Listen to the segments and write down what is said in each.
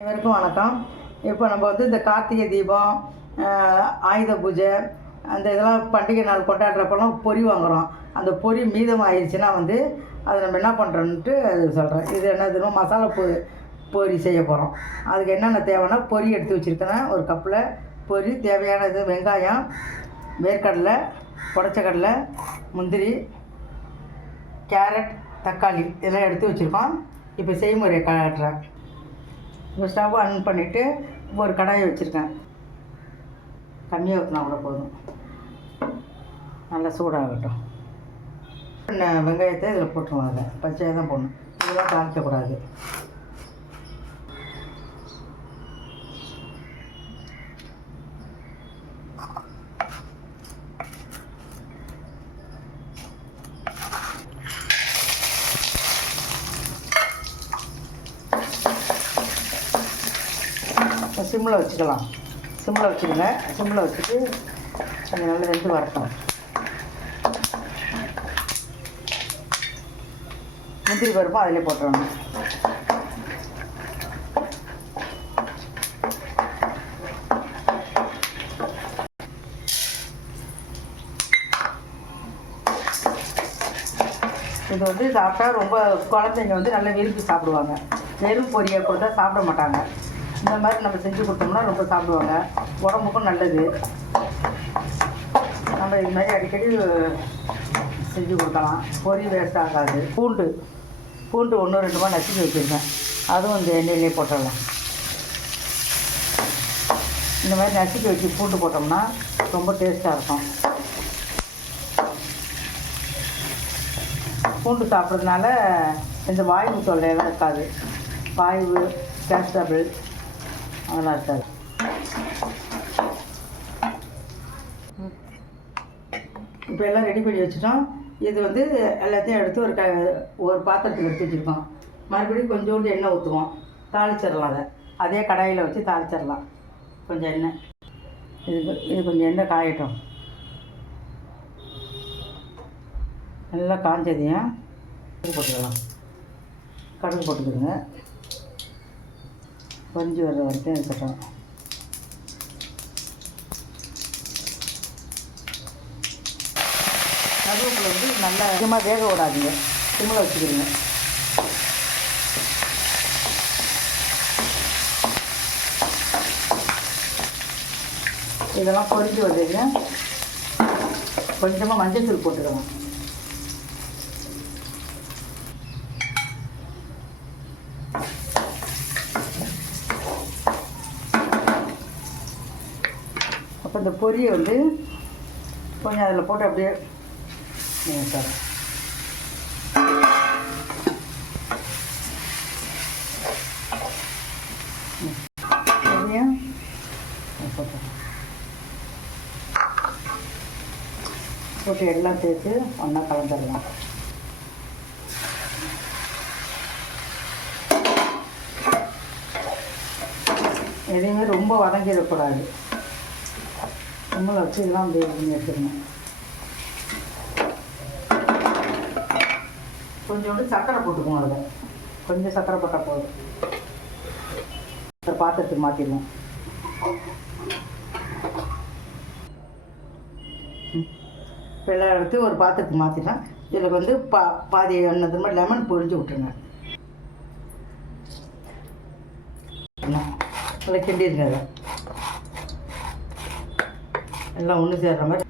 அனைவருக்கும் வணக்கம். இப்போ நம்ம வந்து இந்த கார்த்திகை தீபம், ஆயுத பூஜை, அந்த இதெல்லாம் பண்டிகை நாள் கொண்டாடுறப்பெல்லாம் பொரி வாங்குகிறோம். அந்த பொரி மீதம் ஆயிடுச்சுன்னா வந்து அதை நம்ம என்ன பண்ணுறோன்ட்டு அது சொல்கிறேன். இது என்னதுன்னா மசாலா பொரி செய்ய போகிறோம். அதுக்கு என்னென்ன தேவைன்னா பொரி எடுத்து வச்சுருக்கேன். ஒரு கப்பில் பொரி தேவையானது வெங்காயம், வேர்க்கடலை, உடச்ச கடலை, முந்திரி, கேரட், தக்காளி இதெல்லாம் எடுத்து வச்சுருக்கோம். இப்போ செய்முறையை காட்டுறேன். இப்போ ஸ்டவ் ஆன் பண்ணிவிட்டு ஒரு கடாயை வச்சுருக்கேன். கம்மியாக ஊற்றினா கூட போதும். நல்லா சூடாகட்டும். வெங்காயத்தை இதில் போட்டுருவாங்க. பச்சையாக தான் போடணும். இதெல்லாம் தாளிக்கக்கூடாது. சிம்மில் வச்சுக்கலாம். சிம்மில் வச்சுக்கோங்க. சிம்மில் வச்சுட்டு கொஞ்சம் நல்லா வெந்து வரட்டும். முந்திரி பருப்பும் அதிலே போட்டுருவாங்க. இது வந்து சாப்பிட்டா ரொம்ப குழந்தைங்க வந்து நல்லா விரும்பி சாப்பிடுவாங்க. வெறும் பொரியை கொடுத்தா சாப்பிட மாட்டாங்க. இந்த மாதிரி நம்ம செஞ்சு கொடுத்தோம்னா ரொம்ப சாப்பிடுவாங்க. உடம்புக்கும் நல்லது. நம்ம இது மாதிரி அடிக்கடி செஞ்சு கொடுக்கலாம். பொரி வேஸ்ட் ஆகாது. பூண்டு 1-2 நசுக்கி வச்சுருக்கேன். அதுவும் இந்த எண்ணெயிலே போட்டுடலாம். இந்த மாதிரி நசுக்கி வச்சு பூண்டு போட்டோம்னா ரொம்ப டேஸ்ட்டாக இருக்கும். பூண்டு சாப்பிட்றதுனால இந்த வாய்வு தொல்லையெல்லாம் இருக்காது. வாய்வு, கேஸ் டபுள் அதெல்லாம் இருக்காது. இப்போ எல்லாம் ரெடி பண்ணி வச்சுட்டோம். இது வந்து எல்லாத்தையும் எடுத்து ஒரு பாத்திரத்தில் எடுத்து வச்சுருக்கோம். மறுபடியும் கொஞ்சோண்டு எண்ணெய் ஊற்றுவோம். தாளிச்சிடலாம். அதே கடாயில் வச்சு தாளிச்சிடலாம். கொஞ்சம் எண்ணெய் இது கொஞ்சம் எண்ணெய் காயட்டும். நல்லா காஞ்சதையும் போட்டுக்கலாம். கடுகு போட்டுக்கிறோங்க. கொஞ்சி வர்ற வரைக்கும் இருக்கட்டும். கருவேப்பிலை வந்து நல்லா அதிகமாக வேக விடாதீங்க. சிம்மில் வச்சுக்கிறீங்க. இதெல்லாம் பொரிஞ்சு வந்ததுங்க. கொஞ்சமாக மஞ்சள் தூள் போட்டுக்கலாம். அப்போ இந்த பொரியை வந்து கொஞ்சம் அதில் போட்டு அப்படியே சார் போட்டு எல்லாம் சேர்த்து ஒன்றா கலந்துடலாம். எதையுமே ரொம்ப வதங்கிடக்கூடாது. நம்மளை வச்சு இதெல்லாம் அப்படியே பண்ணி எடுத்துக்கணும். கொஞ்சோண்டு சர்க்கரை போட்டுக்கணும். அதில் கொஞ்சம் சர்க்கரை போட்டால் போதும். ஒரு பாத்திரத்துக்கு மாற்றிடுவோம். வெள்ளை எடுத்து ஒரு பாத்திரத்துக்கு மாற்றிட்டேன். இதில் வந்து பாதி எண்ணெய் மாதிரி லெமன் பொரிஞ்சு விட்டுருங்க. நல்லா கிண்டிடுங்க. அதை எல்லாம் ஒன்று சேர்ற மாதிரி.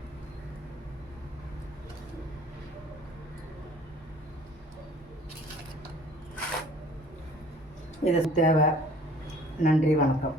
இது தேவை. நன்றி, வணக்கம்.